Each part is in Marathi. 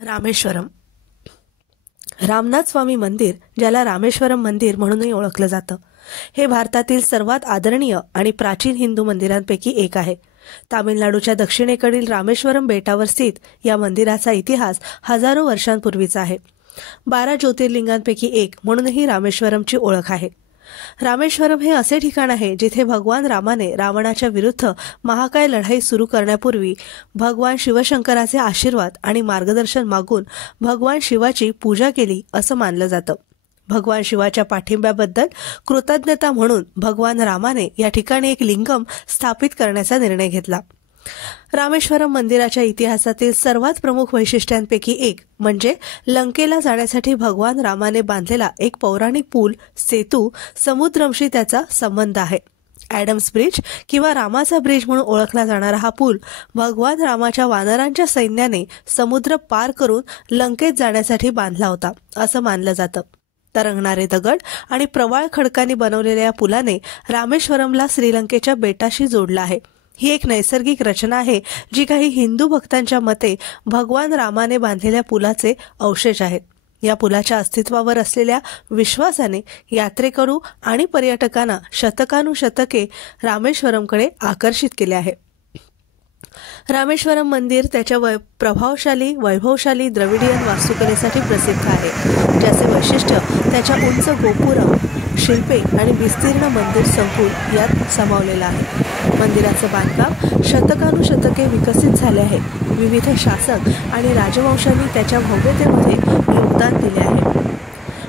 रामेश्वरम रामनाथ स्वामी मंदिर, ज्याला रामेश्वरम मंदिर म्हणूनही ओळखलं जातं, हे भारतातील सर्वात आदरणीय आणि प्राचीन हिंदू मंदिरांपैकी एक आहे. तामिळनाडूच्या दक्षिणेकडील रामेश्वरम बेटावर स्थित या मंदिराचा इतिहास हजारो वर्षांपूर्वीचा आहे. 12 ज्योतिर्लिंगांपैकी एक म्हणूनही रामेश्वरमची ओळख आहे. रामेश्वरम हे असे ठिकाण आहे जिथे भगवान रामाने रावणाच्या विरुद्ध महाकाय लढाई सुरू करण्यापूर्वी भगवान शिवशंकराचे आशीर्वाद आणि मार्गदर्शन मागून भगवान शिवाची पूजा केली असं मानलं जातं. भगवान शिवाच्या पाठिंब्याबद्दल कृतज्ञता म्हणून भगवान रामाने या ठिकाणी एक लिंगम स्थापित करण्याचा निर्णय घेतला. रामेश्वरम मंदिराच्या इतिहासातील सर्वात प्रमुख वैशिष्ट्यांपैकी एक म्हणजे लंकेला जाण्यासाठी भगवान रामाने बांधलेला एक पौराणिक पूल, सेतू, समुद्रमशी त्याचा संबंध आहे. ॲडम्स ब्रिज किंवा रामाचा ब्रिज म्हणून ओळखला जाणारा हा पूल भगवान रामाच्या वानरांच्या सैन्याने समुद्र पार करून लंकेत जाण्यासाठी बांधला होता असं मानलं जातं. तरंगणारे दगड आणि प्रवाळ खडकांनी बनवलेल्या या पुलाने रामेश्वरमला श्रीलंकेच्या बेटाशी जोडलं आहे. ही एक नैसर्गिक रचना आहे जी काही हिंदू भक्तांच्या मते भगवान रामाने बांधलेल्या पुलाचे अवशेष आहेत. या पुलाच्या अस्तित्वावर असलेल्या विश्वासाने यात्रेकरू आणि पर्यटकांना शतकानुशतके रामेश्वरमकडे आकर्षित केले आहे. रामेश्वरम मंदिर त्याच्या प्रभावशाली वैभवशाली द्रविडियन वास्तुकलेसाठी प्रसिद्ध आहे, ज्याचे वैशिष्ट्य त्याच्या उंच गोपुरम, शिल्पे आणि विस्तीर्ण मंदिर संकुल यात सामावलेलं आहे. मंदिराचं बांधकाम शतकानुशतके विकसित झाले आहे. विविध शासक आणि राजवंशांनी त्याच्या भव्यतेमध्ये योगदान दिले आहे.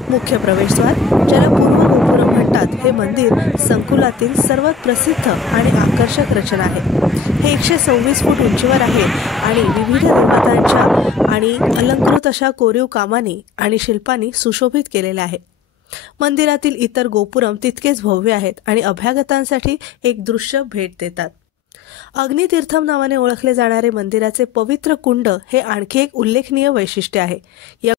मुख्य प्रवेशद्वार, ज्याला पूर्व गोपुरम म्हणतात, हे मंदिर संकुलातील सर्वात प्रसिद्ध आणि आकर्षक रचना आहे. हे 126 फूट उंचीवर आहे आणि विविध देवतांच्या आणि अलंकृत अशा कोरीव कामांनी आणि शिल्पांनी सुशोभित केलेले आहे. मंदिरातील इतर गोपुरम तितकेच भव्य आहेत आणि अभ्यागतांसाठी एक दृश्य भेट देतात. अग्नितीर्थम नावाने ओळखले जाणारे मंदिराचे पवित्र कुंड हे आणखी एक उल्लेखनीय वैशिष्ट्य आहे. या